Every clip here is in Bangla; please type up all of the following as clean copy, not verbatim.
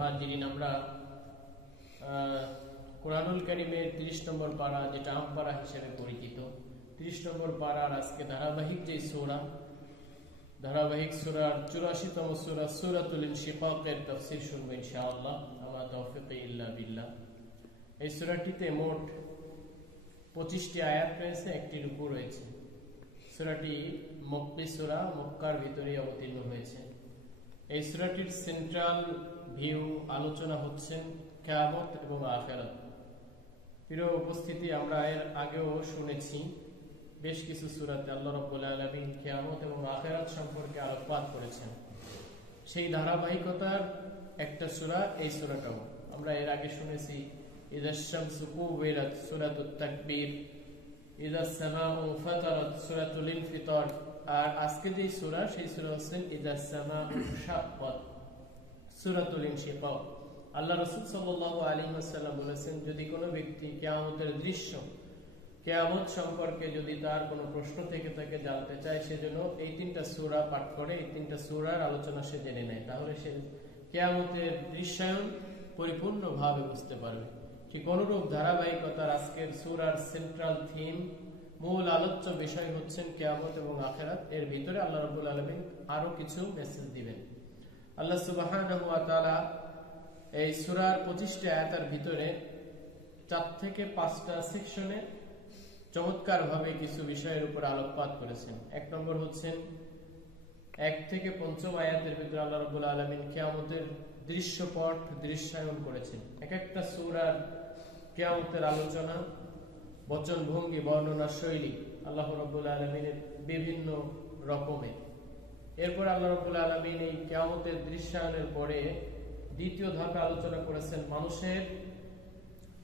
হাজিরিন, আমরা কোরআনুল কারীমের 30 নম্বর পারা, যেটা আম পারা হিসেবে পরিচিত, 30 নম্বর পারার আজকে ধারাবাহিক যে সূরা, ধারাবাহিক সূরার 84তম সূরা সূরাতুল ইনশিকাকের তাফসীর শুনবো ইনশাআল্লাহ, আমা তাওফীকি ইল্লা বিল্লাহ। এই সূরাটিতে মোট 25টি আয়াত রয়েছে, একটি রুকু রয়েছে। সূরাটি মক্কি সূরা, মক্কার ভিতরে অবতীর্ণ হয়েছে। এই সূরাটির সেন্ট্রাল ভিউ আলোচনা হচ্ছেন কিয়ামত এবং আখিরাত। প্রিয় উপস্থিতি, আমরা এর আগেও শুনেছি বেশ কিছু সূরাতে আল্লাহ রাব্বুল আলামিন কিয়ামত এবং আখিরাত সম্পর্কে আলোকপাত করেছেন। সেই ধারাবাহিকতার একটা সূরা এই সূরাটাও। আমরা এর আগে শুনেছি ইযাশ শামসু কুওয়িরাত, সূরাতুত তাকবীর, ইযাস সামাউ ফাতারাত, সূরাতুল ইনফিতার। আর আজকে যে সূরা, সেই সূরা হচ্ছে ইযাস সামাউ শাক্কাত, সূরাতুল ইনশিকাক। আল্লাহ রাসূল সাল্লাল্লাহু আলাইহি ওয়াসাল্লাম বলেছেন, যদি কোনো ব্যক্তি কিয়ামতের দৃশ্য, কিয়ামত সম্পর্কে যদি তার কোনো প্রশ্ন থেকে তাকে জানতে চায়, সেজন্য এই 3টা সূরা পাঠ করে, এই 3টা সূরার আলোচনা সে জেনে নেয়, তাহলে সে কিয়ামতের দৃশ্যায়ন পরিপূর্ণভাবে বুঝতে পারবে। ঠিক অনুরূপ ধারাবাহিকতার আজকের সূরার সেন্ট্রাল থিম, মূল আলোচ্য বিষয় হচ্ছেন কিয়ামত এবং আখিরাত। এর ভিতরে আল্লাহ রাব্বুল আলামিন আরো কিছু মেসেজ দিবেন। আল্লাহ সুবহানাহু ওয়া তাআলা এই সূরার 25টি আয়াতের ভিতরে 4 থেকে 5টা সেকশনে চমৎকারভাবে কিছু বিষয়ের উপর আলোকপাত করেছেন। 1 নম্বর হচ্ছেন 1 থেকে 5ম আয়াতের ভিতরে আল্লাহ রাব্বুল আলামিন কিয়ামতের দৃশ্যপট দৃশ্যায়ন করেছেন। এক একটা সূরার কিয়ামতের আলোচনা, বচন ভঙ্গি, বর্ণনা শৈলী আল্লাহ রাব্বুল আলামিনের বিভিন্ন রকমের। এরপর আল্লাহ রাব্বুল আলামিন এই কিয়ামতের দৃশ্যায়নের পরে দ্বিতীয় ধাপে আলোচনা করেছেন মানুষের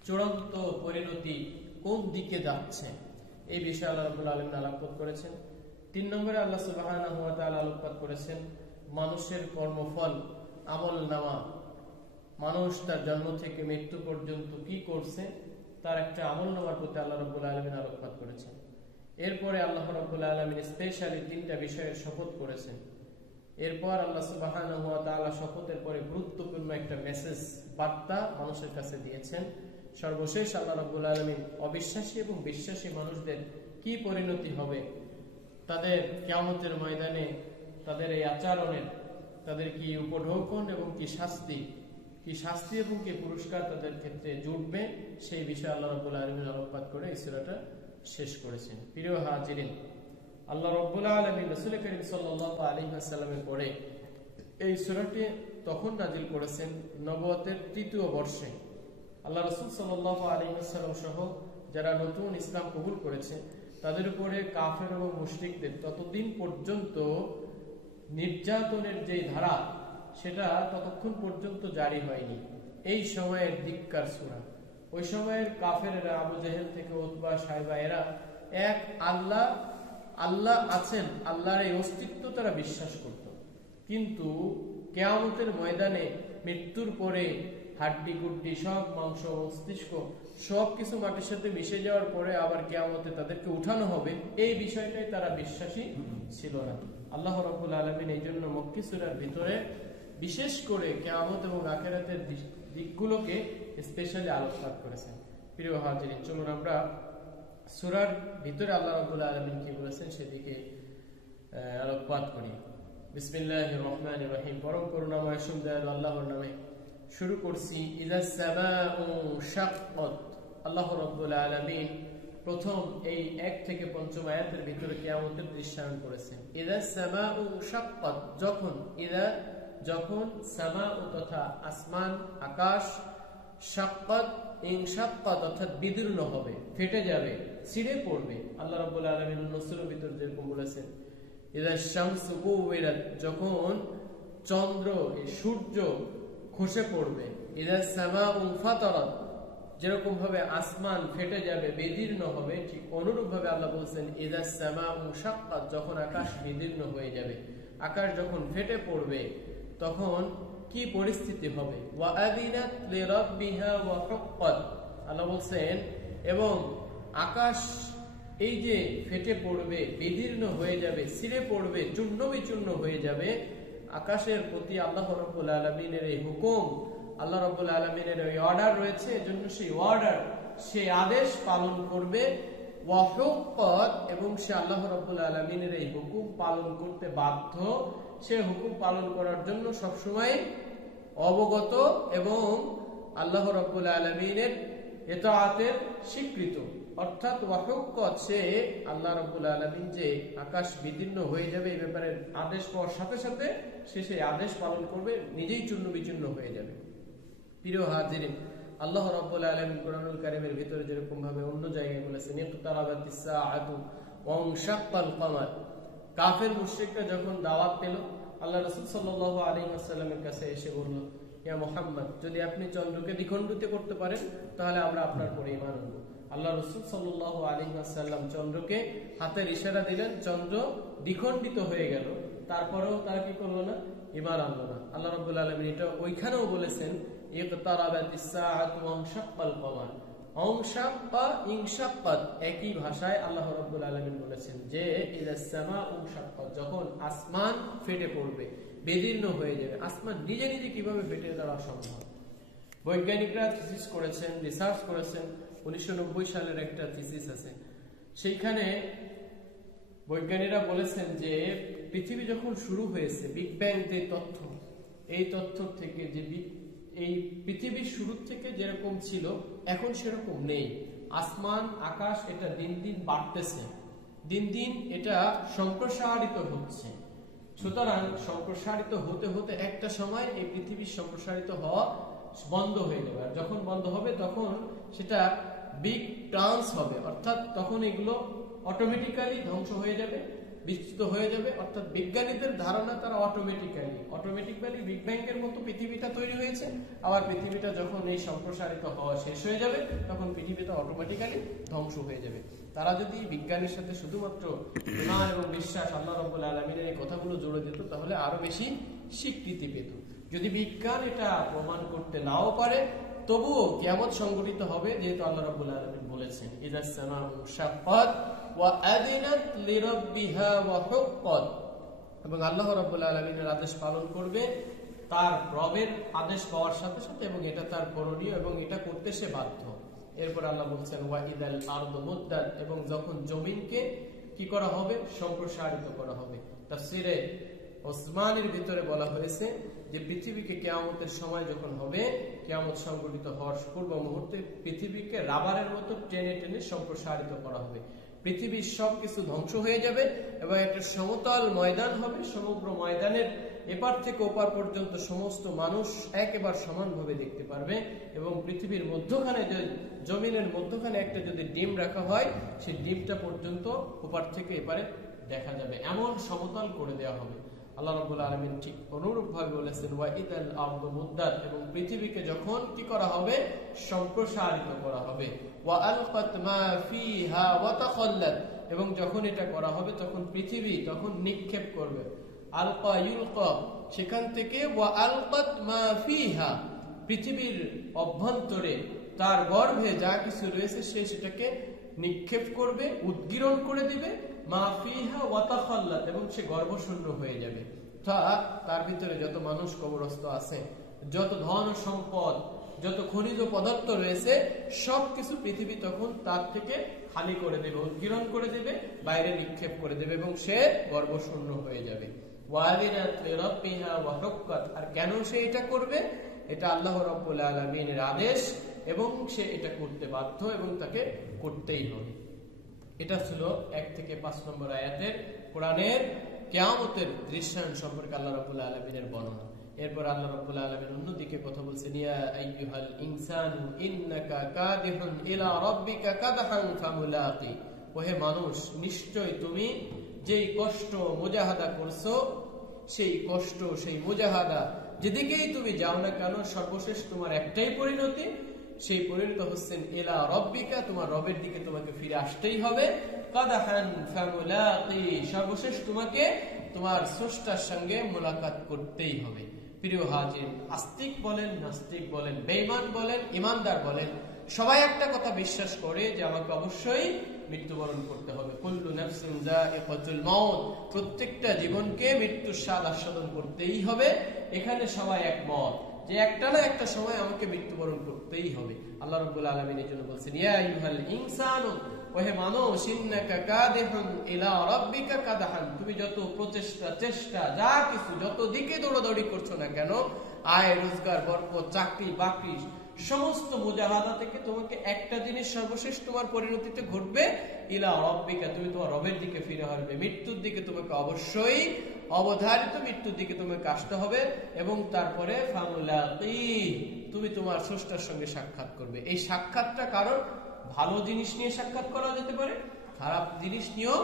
চূড়ান্ত পরিণতি কোন দিকে যাচ্ছে, এই বিষয়ে আল্লাহ রাব্বুল আলামিন আলোকপাত করেছেন। 3 নম্বরে আল্লাহ সুবহানাহু ওয়া তাআলা আলোকপাত করেছেন মানুষের কর্মফল, আমলনামা। মানুষ তার জন্ম থেকে মৃত্যু পর্যন্ত কি করছে, তার একটা আমলনামার প্রতি আল্লাহ রাব্বুল আলামিন আলোকপাত করেছেন। এরপরে আল্লাহ রাব্বুল আলামিন স্পেশালি 3টা বিষয়ের শপথ করেছেন। এরপর আল্লাহ সুবহানাহু ওয়া তাআলা শপথের পরে গুরুত্বপূর্ণ একটা মেসেজ, বার্তা মানুষের কাছে দিয়েছেন। সর্বশেষ আল্লাহ রাব্বুল আলামিন অবিশ্বাসী এবং বিশ্বাসী মানুষদের কি পরিণতি হবে, তাদের কিয়ামতের ময়দানে তাদের এই আচরণের, তাদের কি উপঢৌকন এবং কি শাস্তি এবং কি পুরস্কার তাদের ক্ষেত্রে জুটবে, সেই বিষয়ে আল্লাহ রাব্বুল আলামিন আলোকপাত করে এই সূরাটা শেষ করেছেন। প্রিয় হাজিরিন, আল্লাহ রাব্বুল আলামিন রাসূল করিম সাল্লাল্লাহু আলাইহি ওয়াসাল্লামের পরে এই সূরাটি তখন নাজিল করেছেন নবুয়তের 3য় বর্ষে। আল্লাহ রাসূল সাল্লাল্লাহু আলাইহি ওয়াসাল্লাম সহ যারা নতুন ইসলাম কবুল করেছে, তাদের উপরে কাফের এবং মুশরিকদের ততদিন পর্যন্ত নির্যাতনের যে ধারা, সেটা ততক্ষণ পর্যন্ত জারি হয়নি। এই সময়ের দিককার সূরা। ওই সময়ের কাফেররা, আবু জেহেল থেকে উতবা, সাইবা, এরা এক আল্লাহ আছেন, আল্লাহর এই অস্তিত্ব তারা বিশ্বাস করত। কিন্তু কিয়ামতের ময়দানে মৃত্যুর পরে হাড্ডি গুড্ডি সব, মাংস মস্তিষ্ক সবকিছু মাটির সাথে মিশে যাওয়ার পরে আবার কিয়ামতে তাদেরকে উঠানো হবে, এই বিষয়টাই তারা বিশ্বাসী ছিল না। আল্লাহ রাব্বুল আলামিন এই জন্য মক্কি সূরার ভিতরে বিশেষ করে কিয়ামত এবং আখিরাতের দিকগুলোকে স্পেশালি আলোকপাত করেছেন। প্রিয় হাজিরিন, চলুন আমরা সূরার ভিতরে আল্লাহ রাব্বুল আলামিন কি বলেছেন সেদিকে আলোকপাত করি। বিসমিল্লাহির রহমানির রহিম, পরম করুণাময় দয়ালু আল্লাহর নামে শুরু করছি। ইযাস সামাউ শাক্কাত। আল্লাহ রাব্বুল আলামিন প্রথম এই 1 থেকে 5ম আয়াতের ভিতরে কিয়ামতের দৃশ্যায়ন করেছেন। ইযাস সামাউ শাক্কাত, যখন সামাউ তথা আসমান, আকাশ, শাক্কাত, ইনশাক্কাত অর্থাৎ বিদীর্ণ হবে, ফেটে যাবে, ছিঁড়ে পড়বে। আল্লাহ রাব্বুল আলামিন নূরের ভিতর যেরকম বলেছেন, ইযাশ শামসু কুওয়িরাত, যখন চন্দ্র, সূর্য খসে পড়বে। ইযাস সামাউ ফাতারাত, যেরকম ভাবে আসমান ফেটে যাবে, বিদীর্ণ হবে, ঠিক অনুরূপ ভাবে আল্লাহ বলেছেন ইযাস সামাউ শাক্কাত, যখন আকাশ বিদীর্ণ হয়ে যাবে, আকাশ যখন ফেটে পড়বে, তখন কি পরিস্থিতি হবে। ওয়া আযিনাত লিরাব্বিহা ওয়া হুক্কাত, আল্লাহ বলেন এবং আকাশ এই যে ফেটে পড়বে, বিদীর্ণ হয়ে যাবে, ছিঁড়ে পড়বে, চূর্ণ বিচূর্ণ হয়ে যাবে, আকাশের প্রতি আল্লাহ রাব্বুল আলামিনের এই হুকুম আল্লাহ রাব্বুল আলামিনের ওই অর্ডার রয়েছে, এজন্য সেই অর্ডার, সেই আদেশ পালন করবে। ওয়া হুক্কাত, এবং সে আল্লাহ রাব্বুল আলামিনের এই হুকুম পালন করতে বাধ্য, সে হুকুম পালন করার জন্য সবসময় অবগত এবং আল্লাহ রাব্বুল আলামিনের ইতাআতের স্বীকৃত। অর্থাৎ ওয়া হুক্কাত, সে আল্লাহ রাব্বুল আলামিন যে আকাশ বিদীর্ণ হয়ে যাবে এই ব্যাপারে আদেশ পাওয়ার সাথে সাথে সে সেই আদেশ পালন করবে, নিজেই চূর্ণ বিচূর্ণ হয়ে যাবে। প্রিয় হাজিরিন, আল্লাহ রাব্বুল আলামিন কোরআনুল কারীমের ভিতরে যেরকম ভাবে অন্য জায়গায় বলেছেন ইকতারাবাতিস সাআতু ওয়া ইনশাক্কাল কমার, কাফের মুশরিকরা যখন দাওয়াত পেল, আল্লাহ রাসূল সাল্লাল্লাহু আলাইহি ওয়াসাল্লামের কাছে এসে বলল, ইয়া মুহাম্মদ, যদি আপনি চন্দ্রকে দ্বিখণ্ডিত করতে পারেন তাহলে আমরা আপনার পরে ঈমান আনবো। আল্লাহ রাসূল সাল্লাল্লাহু আলাইহি ওয়াসাল্লাম চন্দ্রকে হাতের ইশারা দিলেন, চন্দ্র দ্বিখণ্ডিত হয়ে গেল, তারপরেও তারা কি করলো না? ঈমান আনলো না। আল্লাহ রাব্বুল আলামিন এটা ওইখানেও বলেছেন ইকতারাবাতিস সাআতু ওয়া ইনশাক্কাল কমার। ইনশাক্কা ইনশাক্কাত একই ভাষায় আল্লাহ রাব্বুল আলামিন বলেছেন যে ইযাস সামাউ ইনশাক্কাত, যখন আসমান ফেটে পড়বে, বিদীর্ণ হয়ে যাবে। আসমান নিজে নিজে কিভাবে ফেটে যাওয়া সম্ভব? বৈজ্ঞানিকরা থিসিস করেছেন, রিসার্চ করেছেন। 1990 সালের একটা থিসিস আছে, সেইখানে বৈজ্ঞানিকরা বলেছেন যে পৃথিবী যখন শুরু হয়েছে, বিগ ব্যাং যে তথ্য, এই তথ্য থেকে যে এই পৃথিবীর শুরু থেকে যেরকম ছিল এখন সেরকম নেই। আসমান আকাশ এটা দিন দিন বাড়তেছে, দিন দিন এটা সম্প্রসারিত হচ্ছে। সুতরাং সম্প্রসারিত হতে হতে একটা সময় এই পৃথিবীর সম্প্রসারিত হওয়া বন্ধ হয়ে যাবে। আর যখন বন্ধ হবে তখন সেটা বিগ ট্রান্স হবে, অর্থাৎ তখন এগুলো অটোমেটিক্যালি ধ্বংস হয়ে যাবে, বিস্তৃত হয়ে যাবে। অর্থাৎ বিজ্ঞানীদের ধারণা তারা অটোমেটিক্যালি বিগ ব্যাং এর মতো পৃথিবীটা তৈরি হয়েছে। আবার পৃথিবীটা যখন এই সম্প্রসারিত হওয়া শেষ হয়ে যাবে তখন পৃথিবীটা অটোমেটিক্যালি ধ্বংস হয়ে যাবে। তারা যদি বিজ্ঞানের সাথে শুধুমাত্র ঈমান এবং বিশ্বাস আল্লাহ রাব্বুল আলামিনের এই কথাগুলো জুড়ে দিত তাহলে আরো বেশি স্বীকৃতি পেত। যদি বিজ্ঞান এটা প্রমাণ করতে নাও পারে তবুও কিয়ামত সংঘটিত হবে, যেহেতু আল্লাহ রাব্বুল আলামিন বলেছেন ইযাস সামাউ শাক্কাত ওয়া আযিনাত লিরাব্বিহা ওয়া হুক্কাত, এবং আল্লাহ রাব্বুল আলামিনের আদেশ পালন করবে তার রবের আদেশ পাওয়ার সাথে সাথে, এবং এটা তার করণীয় এবং এটা করতে সে বাধ্য। এরপর আল্লাহ বলছেন ওয়া ইদাল আরদু মুদ্দাত, এবং যখন জমিনকে কি করা হবে? সম্প্রসারিত করা হবে। তাফসীরে ওসমানের ভিতরে বলা হয়েছে যে পৃথিবীকে কিয়ামতের সময় যখন হবে, কিয়ামত সংঘটিত হওয়ার পূর্ব মুহূর্তে পৃথিবীকে রাবারের মতো টেনে টেনে সম্প্রসারিত করা হবে। পৃথিবীর সবকিছু ধ্বংস হয়ে যাবে এবং একটা সমতল ময়দান হবে। সমগ্র ময়দানের এপার থেকে ওপার পর্যন্ত সমস্ত মানুষ একেবারে সমানভাবে দেখতে পারবে, এবং পৃথিবীর মধ্যখানে, জমিনের মধ্যখানে একটা যদি ডিম রাখা হয়, সেই ডিমটা পর্যন্ত ওপার থেকে এপারে দেখা যাবে, এমন সমতল করে দেওয়া হবে। আল্লাহ রাব্বুল আলামিন ঠিক অনুরূপ ভাবে বলেছেন ওয়া ইদাল আরদু মুদ্দাত, এবং পৃথিবীকে যখন কি করা হবে? সম্প্রসারিত করা হবে। ওয়া আলকাত মা ফিহা ওয়া তাখাল্লাত, এবং যখন এটা করা হবে তখন পৃথিবী তখন নিক্ষেপ করবে। আলকা ইউলকা, সেখান থেকে ওয়া আলকাত মা ফিহা, পৃথিবীর অভ্যন্তরে তার গর্ভে যা কিছু রয়েছে সে সেটাকে নিক্ষেপ করবে, উদ্গীরণ করে দিবে। মা ফিহা ওয়া তাখাল্লাত, এবং সে গর্ভশূন্য হয়ে যাবে। তার ভিতরে যত মানুষ কবরস্থ আছে, যত ধন সম্পদ, যত খনিজ পদার্থ রয়েছে, সবকিছু পৃথিবী তখন তার থেকে খালি করে দেবে, উদ্গীরণ করে দেবে, বাইরে নিক্ষেপ করে দেবে, এবং সে গর্ভশূন্য হয়ে যাবে। ওয়ালিনাত লিরাব্বিহা ওয়া হুক্কাত, আর কেন সে এটা করবে? এটা আল্লাহ রাব্বুল আলামিনের আদেশ এবং সে এটা করতে বাধ্য এবং তাকে করতেই হবে। এটা ছিল 1 থেকে 5 নম্বর আয়াতের কোরআনের কিয়ামতের দৃশ্যায়ন সম্পর্কে আল্লাহ রাব্বুল আলামিনের বর্ণনা। এরপর আল্লাহ রাব্বুল আলামিন অন্যদিকে কথা বলছেন ইয়া আইয়ুহাল ইনসানু ইন্নাকা কাদিহুন ইলা রাব্বিকা কাদহান ফামুলাকি, ওহে মানুষ, নিশ্চয় তুমি যেই কষ্ট মুজাহাদা করছো, সেই কষ্ট, সেই মুজাহাদা যেদিকেই তুমি যাও না কেন, সর্বশেষ তোমার একটাই পরিণতি, সেই পরিণত হচ্ছেন ইলা রাব্বিকা, তোমার রবের দিকে তোমাকে ফিরে আসতেই হবে। কাদহান ফামুলাকি, সর্বশেষ তোমাকে তোমার স্রষ্টার সঙ্গে মুলাকাত করতেই হবে। প্রিয় হাজির, আস্তিক বলেন, নাস্তিক বলেন, বেঈমান বলেন, ঈমানদার বলেন, সবাই একটা কথা বিশ্বাস করে যে আমাকে অবশ্যই মৃত্যুবরণ করতে হবে। কুল্লু নাফসিন যায়িকাতুল মাউত, প্রত্যেকটা জীবনকে মৃত্যুর স্বাদ আস্বাদন করতেই হবে। এখানে সবাই একমত। যে একটা না একটা সময় আমাকে মৃত্যুবরণ করতেই হবে। আল্লাহ রাব্বুল আলামিন এর জন্য বলছেন, ইয়া আইয়ুহাল ইনসানু, ওহে মানুষ, ইন্নাকা কাদিহুন ইলা রাব্বিকা কাদহান, তুমি যত প্রচেষ্টা, চেষ্টা, যা কিছু যত দিকে দৌড়াদৌড়ি করছো না কেন, আয় রোজগার, বরকত, চাকরি বাকরি, সমস্ত মুজাহাদা থেকে তোমাকে একটা জিনিস সর্বশেষ তোমার পরিণতিতে ঘটবে, ইলা রাব্বিকা, তুমি তোমার রবের দিকে ফিরে আসবে। মৃত্যুর দিকে তোমাকে অবশ্যই, অবধারিত মৃত্যুর দিকে তোমাকে আসতে হবে, এবং তারপরে ফামুলাকি, তুমি তোমার স্রষ্টার সঙ্গে সাক্ষাৎ করবে। এই সাক্ষাৎটা কারণ ভালো জিনিস নিয়ে সাক্ষাৎ করা যেতে পারে, খারাপ জিনিস নিয়েও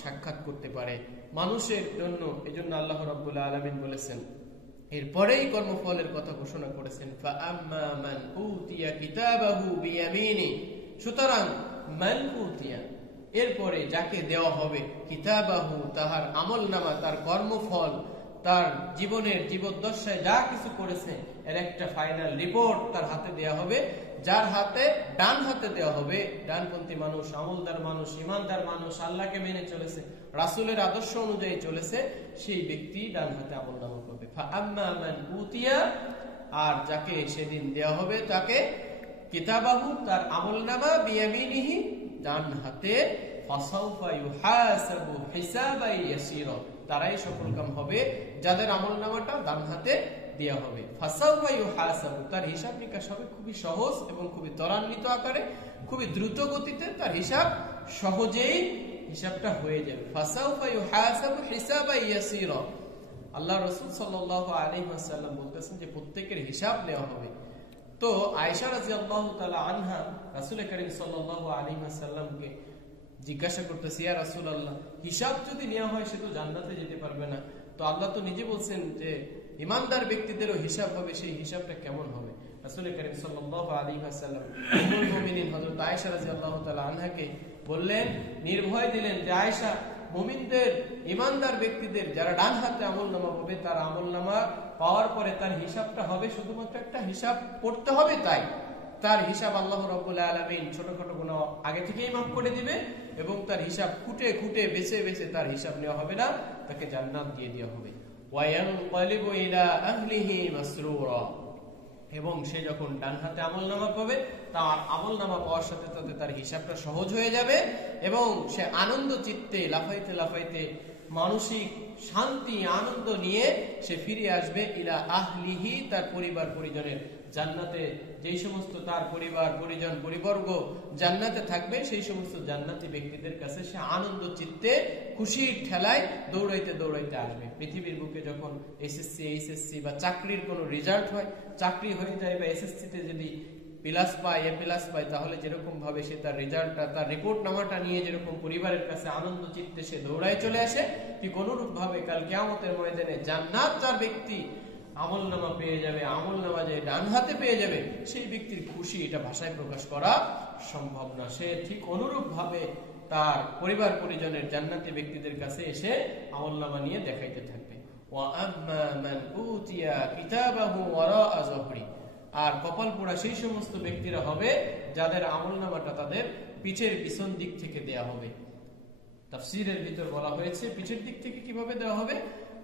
সাক্ষাৎ করতে পারে মানুষের জন্য। এই জন্য আল্লাহ রাব্বুল আলামিন বলেছেন, এরপরেই কর্মফলের কথা ঘোষণা করেছেন, ফাআম্মা মান উতিয়া কিতাবাহু বিয়ামিনি, সুতরাং মান উতিয়া, এরপরে যাকে দেওয়া হবে কিতাবাহু, তাহার আমলনামা, তার কর্মফল, তার জীবনের জীবদ্দশায় যা কিছু করেছে এর একটা ফাইনাল রিপোর্ট তার হাতে দেওয়া হবে। যার হাতে, ডান হাতে দেওয়া হবে, ডানপন্থী মানুষ, আমলদার মানুষ, ইমানদার মানুষ, আল্লাহকে মেনে চলেছে, রাসূলের আদর্শ অনুযায়ী চলেছে, সেই ব্যক্তি ডান হাতে আমলনামা পাবে। ফাআম্মা মান উতিয়া, আর যাকে সেদিন দেওয়া হবে তাকে কিতাবাহু, তার আমলনামা, বিয়ামিনিহি, ডান হাতে, ফাসাউফা ইউহাসাবু হিসাবান ইয়াসীরা, তারাই সফলকাম হবে যাদের আমলনামাটা ডান হাতে দেওয়া হবে। ফাসাউফা ইউহাসাবু, তার হিসাব নিকাশ হবে খুবই সহজ এবং খুবই ত্বরান্বিত আকারে, খুবই দ্রুত গতিতে তার হিসাব, সহজেই হিসাবটা হয়ে যাবে। ফাসাউফা ইউহাসাবু হিসাবান ইয়াসীরা, আল্লাহ রাসূল সাল্লাল্লাহু আলাইহি ওয়াসাল্লাম বলতেছেন যে প্রত্যেকের হিসাব নেওয়া হবে। তো আয়েশা রাদিয়াল্লাহু তাআলা আনহা রাসূল করিম সাল্লাল্লাহু আলাইহি ওয়াসাল্লামকে জিজ্ঞাসা করতেছে, ইয়া রাসূলুল্লাহ, হিসাব যদি নেওয়া হয় সে তো জান্নাতে যেতে পারবে না, তো আল্লাহ তো নিজে বলছেন যে ইমানদার ব্যক্তিদেরও হিসাব হবে, সেই হিসাবটা কেমন হবে? রাসূল করিম সাল্লাল্লাহু আলাইহি ওয়াসাল্লাম উম্মুল মুমিনিন হযরত আয়েশা রাদিয়াল্লাহু তাআলা আনহাকে বললেন, নির্ভয় দিলেন যে আয়েশা, মুমিনদের, ইমানদার ব্যক্তিদের যারা ডান হাতে আমলনামা পাবে, তার আমলনামা পাওয়ার পরে তার হিসাবটা হবে শুধুমাত্র একটা হিসাব পড়তে হবে, তাই তার হিসাব আল্লাহ রাব্বুল আলামিন ছোটখাটো গুনাহ আগে থেকেই মাফ করে দিবে, এবং তার হিসাব খুঁটে খুঁটে বেছে বেছে তার হিসাব নেওয়া হবে না, তাকে জান্নাত দিয়ে দেওয়া হবে। ওয়ায়ানকালিবু ইলা আহলিহি মাসরুরা, এবং সে যখন ডান হাতে আমলনামা পাবে, তার আমলনামা পাওয়ার সাথে সাথে তার হিসাবটা সহজ হয়ে যাবে, এবং সে আনন্দ চিত্তে লাফাইতে লাফাইতে মানসিক শান্তি, আনন্দ নিয়ে সে ফিরে আসবে ইলা আহলিহি, তার পরিবার পরিজনের, জান্নাতে যেই সমস্ত তার পরিবার পরিজন পরিবর্গ জান্নাতে থাকবে, সেই সমস্ত জান্নাতি ব্যক্তিদের কাছে সে আনন্দ চিত্তে খুশির ঠেলায় দৌড়াইতে দৌড়াইতে আসবে। পৃথিবীর বুকে যখন এসএসসি, এইচএসসি বা চাকরির কোনো রেজাল্ট হয়, চাকরি হয়ে যায়, বা এসএসসিতে যদি প্লাস পায়, এ প্লাস পায়, তাহলে যেরকম ভাবে সে তার রেজাল্টটা, তার রিপোর্ট নামাটা নিয়ে যেরকম পরিবারের কাছে আনন্দ চিত্তে সে দৌড়ায় চলে আসে, ঠিক অনুরূপ ভাবে কাল কিয়ামতের ময়দানে জান্নাত যার ব্যক্তি আমলনামা পেয়ে যাবে, আমলনামা যে ডান হাতে পেয়ে যাবে, সেই ব্যক্তির খুশি এটা ভাষায় প্রকাশ করা সম্ভব না। সে ঠিক অনুরূপ ভাবে তার পরিবার পরিজনের জান্নাতি ব্যক্তিদের কাছে এসে আমলনামা নিয়ে দেখাইতে থাকবে। ওয়া আম্মা মান উতিয়া কিতাবাহু ওয়ারাআ যহরি, আর কপাল পোড়া সেই সমস্ত ব্যক্তিরা হবে যাদের আমলনামাটা তাদের পিঠের পিছন দিক থেকে দেয়া হবে। তাফসীরের ভিতর বলা হয়েছে পিঠের দিক থেকে কিভাবে দেওয়া হবে,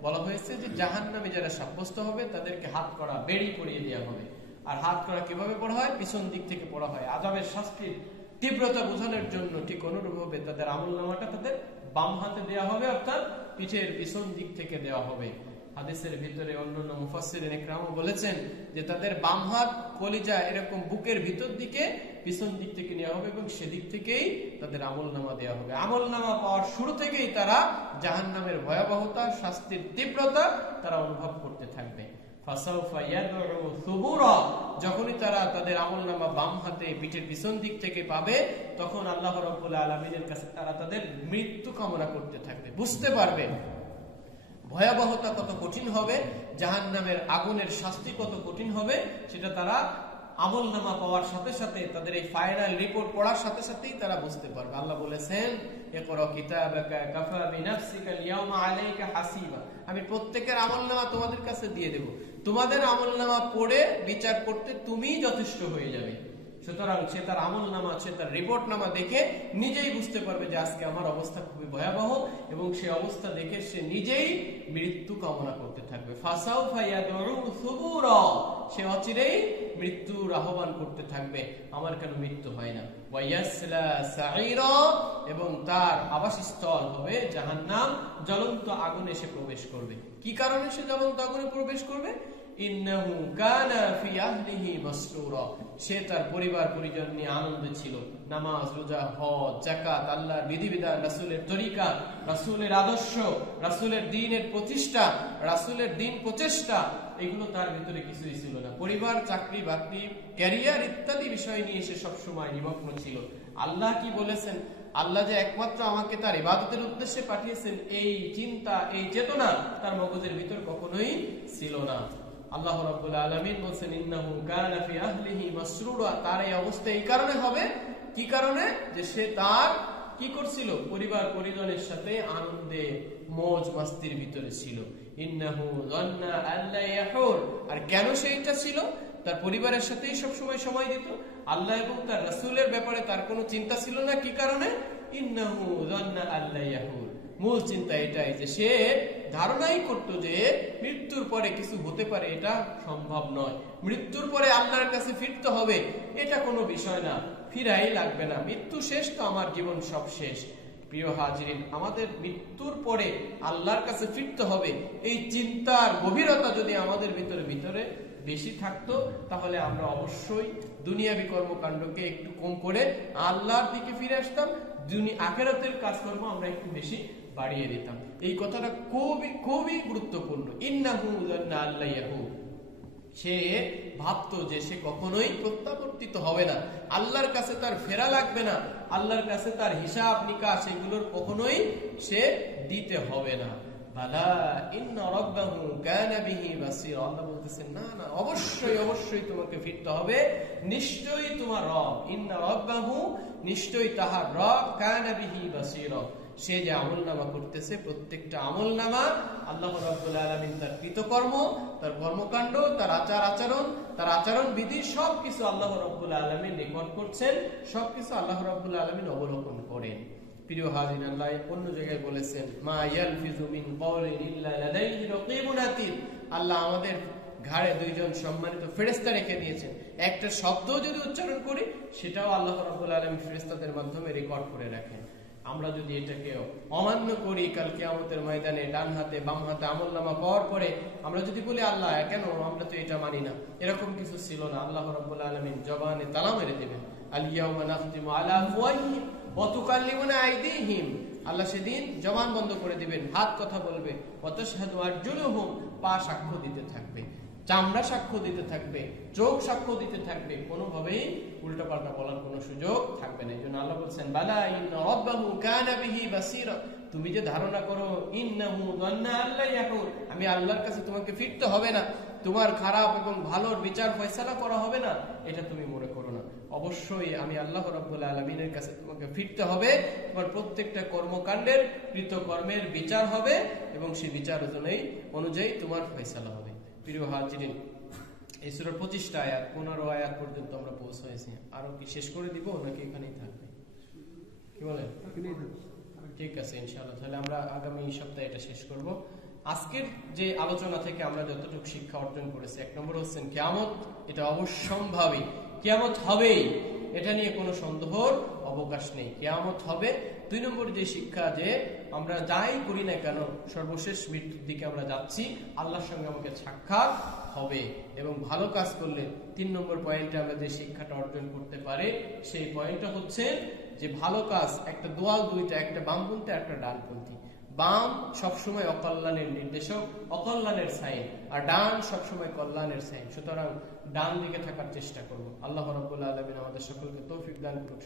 বলা হয়েছে যে জাহান্নামে যারা সাব্যস্ত হবে তাদেরকে হাত করা, বেড়ি পরিয়ে দেওয়া হবে। আর হাত করা কিভাবে পড়া হয়? পিছন দিক থেকে পড়া হয়। আযাবের শাস্তির তীব্রতা বোঝানোর জন্য ঠিক অনুরূপভাবে তাদের আমলনামাটা তাদের বাম হাতে দেওয়া হবে, অর্থাৎ পিঠের পিছন দিক থেকে দেওয়া হবে। হাদিসের ভিতরে অন্যান্য মুফাসসিরিন ইকরামও বলেছেন যে তাদের বাম হাত কলিজা এরকম বুকের ভিতর দিকে পিছন দিক থেকে নেওয়া হবে, এবং সেদিক থেকেই তাদের আমলনামা দেওয়া হবে। আমলনামা পাওয়ার শুরু থেকেই তারা জাহান্নামের ভয়াবহতা, শাস্তির তীব্রতা তারা অনুভব করতে থাকবে। ফাসাউফা ইয়াদউ সুবুরা, যখনই তারা তাদের আমলনামা বাম হাতে পিঠের পিছন দিক থেকে পাবে, তখন আল্লাহ রাব্বুল আলামিনের কাছে তারা তাদের মৃত্যু কামনা করতে থাকবে। বুঝতে পারবে ভয়াবহতা কত কঠিন হবে, জাহান্নামের আগুনের শাস্তি কত কঠিন হবে, সেটা তারা আমলনামা পাওয়ার সাথে সাথে, তাদের এই ফাইনাল রিপোর্ট পড়ার সাথে সাথেই তারা বুঝতে পারবে। আল্লাহ বলেছেন, ইকরা কিতাবাকা কাফা বিনাফসিকা আল-ইয়াওমা আলাইকা হাসিবা, আমি প্রত্যেকের আমলনামা তোমাদের কাছে দিয়ে দেব, তোমাদের আমলনামা পড়ে বিচার করতে তুমিই যথেষ্ট হয়ে যাবে। সুতরাং সে তার আমলনামা, সে তার রিপোর্ট নামা দেখে নিজেই বুঝতে পারবে যে আজকে আমার অবস্থা খুবই ভয়াবহ, এবং সে অবস্থা দেখে সে নিজেই মৃত্যু কামনা করতে থাকবে। ফাসাউফা ইয়াদউ সুবুরা, সে অচিরেই মৃত্যুর আহ্বান করতে থাকবে, আমার কেন মৃত্যু হয় না। ওয়ায়াসলা সাঈরা, এবং তার আবাসস্থল হবে জাহান্নাম, জ্বলন্ত আগুনে সে প্রবেশ করবে। কি কারণে সে জ্বলন্ত আগুনে প্রবেশ করবে? ইন্নাহু কানা ফি আহলিহি মাসরুরা, সে তার পরিবার পরিজন নিয়ে আনন্দে ছিল। নামাজ, রোজা, হজ, যাকাত, আল্লাহর বিধিবিধান, রাসূলের তরিকা, রাসূলের আদর্শ, রাসূলের দ্বীনের প্রতিষ্ঠা, রাসূলের দ্বীন প্রচেষ্টা, এগুলো তার ভিতরে কিছুই ছিল না। পরিবার, চাকরি বাকরি, ক্যারিয়ার ইত্যাদি বিষয় নিয়ে সে সবসময় নিমগ্ন ছিল। আল্লাহ কি বলেছেন, আল্লাহ যে একমাত্র আমাকে তার ইবাদতের উদ্দেশ্যে পাঠিয়েছেন, এই চিন্তা, এই চেতনা তার মগজের ভিতর কখনোই ছিল না। আল্লাহ রাব্বুল আলামিন বলেন ইন্নাহু কানা ফি আহলিহি মাসরুরা, তার এই অবস্থা এই কারণে হবে, কি কারণে? যে সে তার কি করছিল? পরিবার পরিজনের সাথে আনন্দে মौज মাস্তির ভিতরে ছিল। ইন্নাহু যান্না আল্লা ইয়াহুর, আর কেন সেইটা ছিল? তার পরিবারের সাথেই সব সময় দিত, আল্লাহ এবং তার রাসূলের ব্যাপারে তার কোনো চিন্তা ছিল না। কি কারণে? ইন্নাহু যান্না আল্লা ইয়াহুর, মূল চিন্তা এটাই যে সে ধারণাই করত যে মৃত্যুর পরে কিছু হতে পারে, এটা সম্ভব নয়। মৃত্যুর পরে আল্লাহর কাছে ফিরতে হবে, এটা কোনো বিষয় না, ফিরাই লাগবে না, মৃত্যু শেষ তো আমার জীবন সব শেষ। প্রিয় হাজিরিন, আমাদের মৃত্যুর পরে আল্লাহর কাছে ফিরতে হবে, এই চিন্তার গভীরতা যদি আমাদের ভিতরে বেশি থাকতো, তাহলে আমরা অবশ্যই দুনিয়াবি কর্মকাণ্ডকে একটু কম করে আল্লাহর দিকে ফিরে আসতাম, আখিরাতের কাজকর্ম আমরা একটু বেশি বাড়িয়ে দিতাম। এই কথাটা খুবই গুরুত্বপূর্ণ। ইন্নাহু যান্না আল্লা ইয়াহু, সে ভাবতো যে সে কখনোই প্রত্যাবর্তিত হবে না, আল্লাহর কাছে তার ফেরা লাগবে না, আল্লাহর কাছে তার হিসাব নিকাশ এগুলোর কখনোই সে দিতে হবে না। বালা ইন্না রাব্বাহু কানা বিহি বাসীরা, আল্লাহ বলতেছেন না না, অবশ্যই তোমাকে ফিরতে হবে, নিশ্চয়ই তোমার রব, ইন্না রাব্বাহু, নিশ্চয়ই তাহার রব, কানা বিহি বাসীরা, সে যে আমলনামা করতেছে প্রত্যেকটা আমলনামা আল্লাহ রাব্বুল আলামিন তার কৃতকর্ম, তার কর্মকাণ্ড, তার আচার-আচরণ, তার আচরণ বিধি সবকিছু আল্লাহ রাব্বুল আলামিন রেকর্ড করছেন, সবকিছু আল্লাহ রাব্বুল আলামিন অবলোকন করেন। প্রিয় হাজির, আল্লাহ অন্য জায়গায় বলেছেন মা ইয়ালফিযু মিন কওলিন ইল্লা লাদাইহি রাকীবুন আতীদ, আল্লাহ আমাদের ঘাড়ে দুইজন সম্মানিত ফেরেশতা রেখে দিয়েছেন, একটা শব্দ যদি উচ্চারণ করি সেটাও আল্লাহ রাব্বুল আলামিন ফেরেশতাদের মাধ্যমে রেকর্ড করে রাখেন। আমরা যদি এটাকে অমান্য করি, কাল কিয়ামতের ময়দানে ডান হাতে বাম হাতে আমলনামা পাওয়ার পরে আমরা যদি বলি আল্লাহ কেন, আমরা তো এটা মানি না, এরকম কিছু ছিল না। আল্লাহ রাব্বুল আলামিন জবানে তালা মেরে দেবেন, আল ইয়াউমা নাখতিমু আলা আফওয়াহিহিম ওয়া তুকাল্লিমুনা আইদিহিম, আল্লাহ সেদিন জবান বন্ধ করে দিবেন, হাত কথা বলবে, ওয়া তাশহাদু আরজুলুহুম, পা সাক্ষ্য দিতে থাকবে, চামড়া সাক্ষ্য দিতে থাকবে, চোখ সাক্ষ্য দিতে থাকবে, কোনোভাবেই উল্টাপাল্টা বলার কোনো সুযোগ থাকবে না। এইজন্য আল্লাহ বলছেন বালা ইন্না রাব্বাহু কানা বিহি বাসীরা, তুমি যে ধারণা করো ইন্নাহু যান্না আল্লা ইয়াহুর, আমি আল্লাহর কাছে তোমাকে ফিরতে হবে না, তোমার খারাপ এবং ভালোর বিচার ফয়সালা করা হবে না, এটা তুমি মনে করো না। অবশ্যই আমি আল্লাহ রাব্বুল আলামিনের কাছে তোমাকে ফিরতে হবে, তোমার প্রত্যেকটা কর্মকাণ্ডের কৃতকর্মের বিচার হবে এবং সেই বিচার অনুযায়ী তোমার ফয়সালা হবে। প্রিয় হাজিরিন, এই সূরার 25টা আয়াত 15 আয়াত পর্যন্ত আমরা পৌঁছেছি। আরো কি শেষ করে দিব নাকি এখানেই থাকবে? কি বলেন? ঠিক আছে, ইনশাআল্লাহ তাহলে আমরা আগামী সপ্তাহে এটা শেষ করব। আজকের যে আলোচনা থেকে আমরা যতটুকু শিক্ষা অর্জন করেছি, এক নম্বর হচ্ছে কিয়ামত, এটা অবশ্যম্ভাবী, কিয়ামত হবেই, এটা নিয়ে কোনো সন্দেহর অবকাশ নেই, কিয়ামত হবে। 2 নম্বর যে শিক্ষা, যে আমরা যাই করি না কেন সর্বশেষ মৃত্যুর দিকে আমরা যাচ্ছি, আল্লাহর সঙ্গে আমাকে সাক্ষাৎ হবে। এবং ভালো কাজ করলে 3 নম্বর পয়েন্টে আমরা যে শিক্ষাটা অর্জন করতে পারি, সেই পয়েন্টটা হচ্ছে যে ভালো কাজ একটা দোয়াল দুইটা, একটা বামপন্থী একটা ডানপন্থী। বাম সবসময় অকল্যাণের নির্দেশক, অকল্যাণের সাইন, আর ডান সবসময় কল্যাণের সাইন। সুতরাং ডান দিকে থাকার চেষ্টা করব। আল্লাহ রাব্বুল আলামিন আমাদের সকলকে তৌফিক দান করুন।